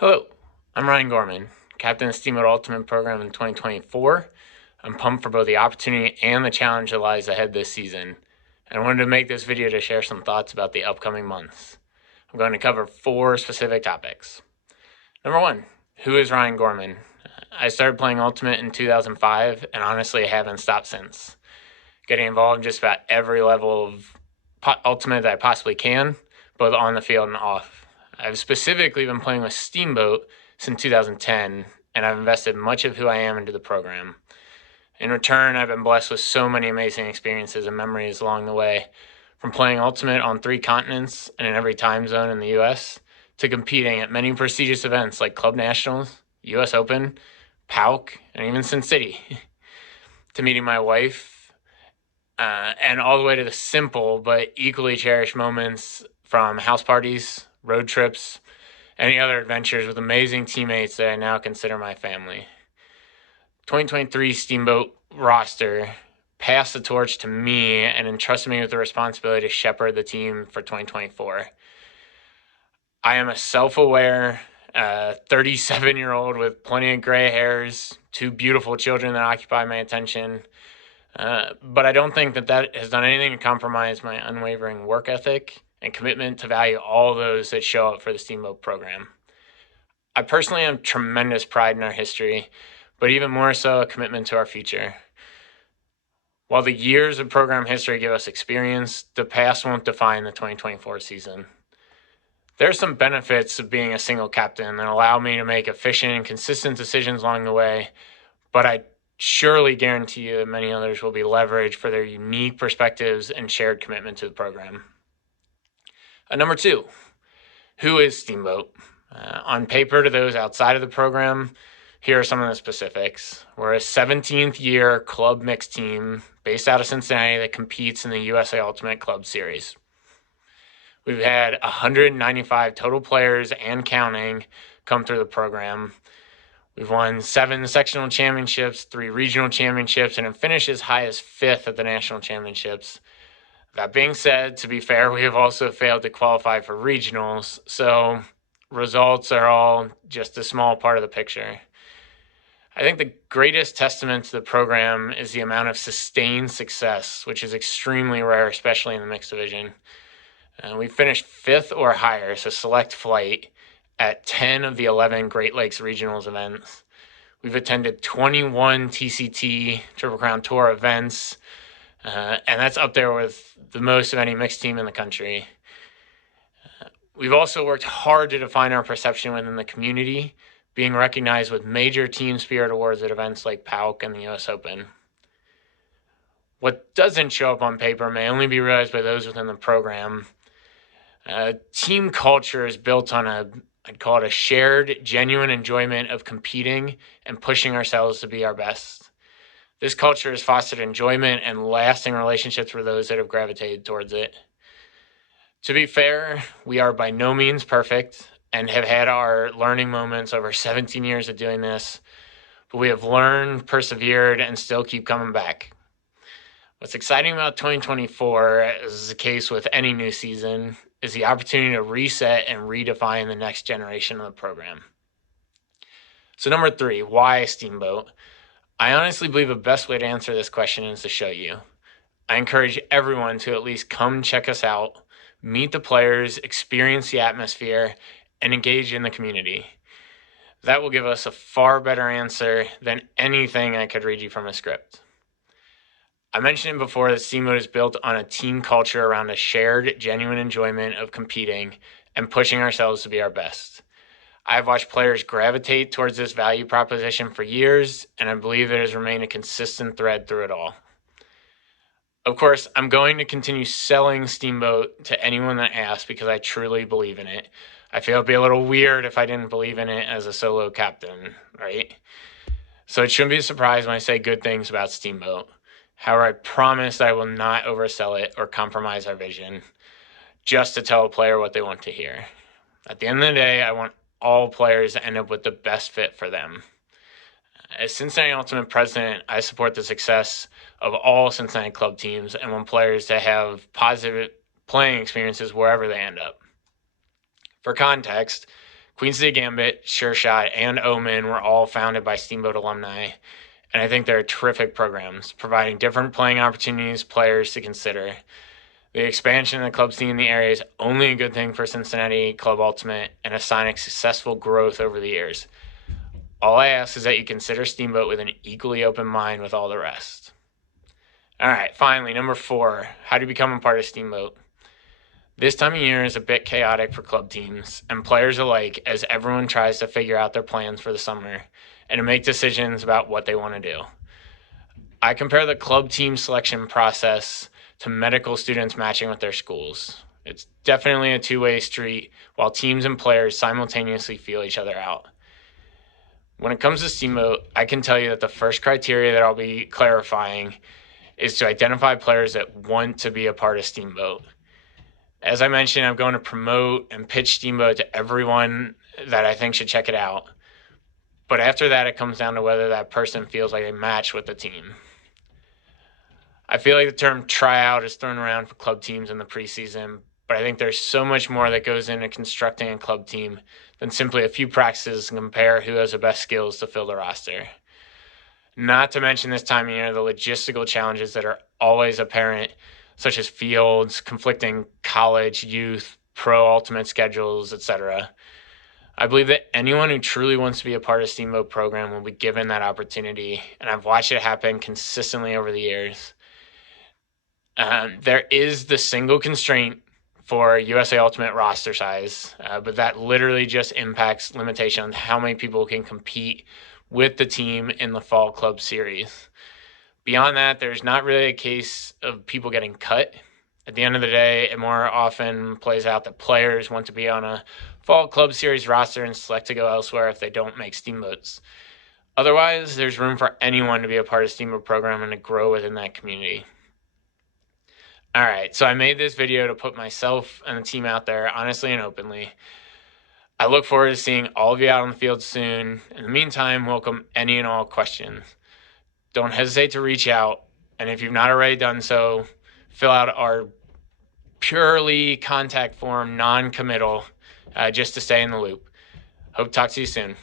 Hello, I'm Ryan Gorman, captain of the Steamboat Ultimate program in 2024. I'm pumped for both the opportunity and the challenge that lies ahead this season, and I wanted to make this video to share some thoughts about the upcoming months. I'm going to cover 4 specific topics. Number 1, who is Ryan Gorman? I started playing Ultimate in 2005, and honestly, I haven't stopped since. Getting involved in just about every level of Ultimate that I possibly can, both on the field and off. I've specifically been playing with Steamboat since 2010, and I've invested much of who I am into the program. In return, I've been blessed with so many amazing experiences and memories along the way, from playing Ultimate on 3 continents and in every time zone in the US, to competing at many prestigious events like Club Nationals, US Open, PALC, and even Sin City, to meeting my wife, and all the way to the simple but equally cherished moments from house parties, road trips, any other adventures with amazing teammates that I now consider my family. 2023 Steamboat roster passed the torch to me and entrusted me with the responsibility to shepherd the team for 2024. I am a self-aware 37-year-old with plenty of gray hairs, 2 beautiful children that occupy my attention, but I don't think that has done anything to compromise my unwavering work ethic and commitment to value all those that show up for the Steamboat program. I personally have tremendous pride in our history, but even more so a commitment to our future. While the years of program history give us experience, the past won't define the 2024 season. There are some benefits of being a single captain that allow me to make efficient and consistent decisions along the way, but I surely guarantee you that many others will be leveraged for their unique perspectives and shared commitment to the program. Number 2, who is Steamboat? On paper, to those outside of the program, here are some of the specifics. We're a 17th year club mixed team based out of Cincinnati that competes in the USA Ultimate Club Series. We've had 195 total players and counting come through the program. We've won 7 sectional championships, 3 regional championships, and have finished as high as 5th at the national championships. That being said, to be fair, we have also failed to qualify for regionals, so results are all just a small part of the picture. I think the greatest testament to the program is the amount of sustained success, which is extremely rare, especially in the mixed division. We finished 5th or higher, so select flight, at 10 of the 11 Great Lakes Regionals events. We've attended 21 TCT, Triple Crown Tour events, and that's up there with the most of any mixed team in the country. We've also worked hard to define our perception within the community, being recognized with major team spirit awards at events like PALC and the US Open. What doesn't show up on paper may only be realized by those within the program. Team culture is built on I'd call it a shared, genuine enjoyment of competing and pushing ourselves to be our best. This culture has fostered enjoyment and lasting relationships for those that have gravitated towards it. To be fair, we are by no means perfect and have had our learning moments over 17 years of doing this, but we have learned, persevered, and still keep coming back. What's exciting about 2024, as is the case with any new season, is the opportunity to reset and redefine the next generation of the program. So number 3, why Steamboat? I honestly believe the best way to answer this question is to show you. I encourage everyone to at least come check us out, meet the players, experience the atmosphere, and engage in the community. That will give us a far better answer than anything I could read you from a script. I mentioned it before that Steamboat is built on a team culture around a shared, genuine enjoyment of competing and pushing ourselves to be our best. I've watched players gravitate towards this value proposition for years, and I believe it has remained a consistent thread through it all. Of course, I'm going to continue selling Steamboat to anyone that asks because I truly believe in it. I feel it'd be a little weird if I didn't believe in it as a solo captain, right? So it shouldn't be a surprise when I say good things about Steamboat. However, I promise I will not oversell it or compromise our vision just to tell a player what they want to hear. At the end of the day, I want all players to end up with the best fit for them. As Cincinnati Ultimate president, I support the success of all Cincinnati club teams and want players to have positive playing experiences wherever they end up. For context, Queen City Gambit, Sure Shot, and Omen were all founded by Steamboat alumni, and I think they're terrific programs, providing different playing opportunities players to consider. The expansion of the club scene in the area is only a good thing for Cincinnati Club Ultimate and a sign of successful growth over the years. All I ask is that you consider Steamboat with an equally open mind with all the rest. All right, finally, number 4, how to become a part of Steamboat. This time of year is a bit chaotic for club teams and players alike as everyone tries to figure out their plans for the summer and to make decisions about what they want to do. I compare the club team selection process to medical students matching with their schools. It's definitely a two-way street while teams and players simultaneously feel each other out. When it comes to Steamboat, I can tell you that the first criteria that I'll be clarifying is to identify players that want to be a part of Steamboat. As I mentioned, I'm going to promote and pitch Steamboat to everyone that I think should check it out. But after that, it comes down to whether that person feels like they match with the team. I feel like the term tryout is thrown around for club teams in the preseason, but I think there's so much more that goes into constructing a club team than simply a few practices and compare who has the best skills to fill the roster. Not to mention this time of year, the logistical challenges that are always apparent, such as fields, conflicting college, youth, pro ultimate schedules, etc. I believe that anyone who truly wants to be a part of Steamboat program will be given that opportunity, and I've watched it happen consistently over the years. There is the single constraint for USA Ultimate roster size, but that literally just impacts limitation on how many people can compete with the team in the Fall Club Series. Beyond that, there's not really a case of people getting cut. At the end of the day, it more often plays out that players want to be on a Fall Club Series roster and select to go elsewhere if they don't make Steamboats. Otherwise, there's room for anyone to be a part of Steamboat program and to grow within that community. All right, so I made this video to put myself and the team out there honestly and openly. I look forward to seeing all of you out on the field soon. In the meantime, welcome any and all questions. Don't hesitate to reach out, and if you've not already done so, fill out our purely contact form, non-committal, just to stay in the loop. Hope to talk to you soon.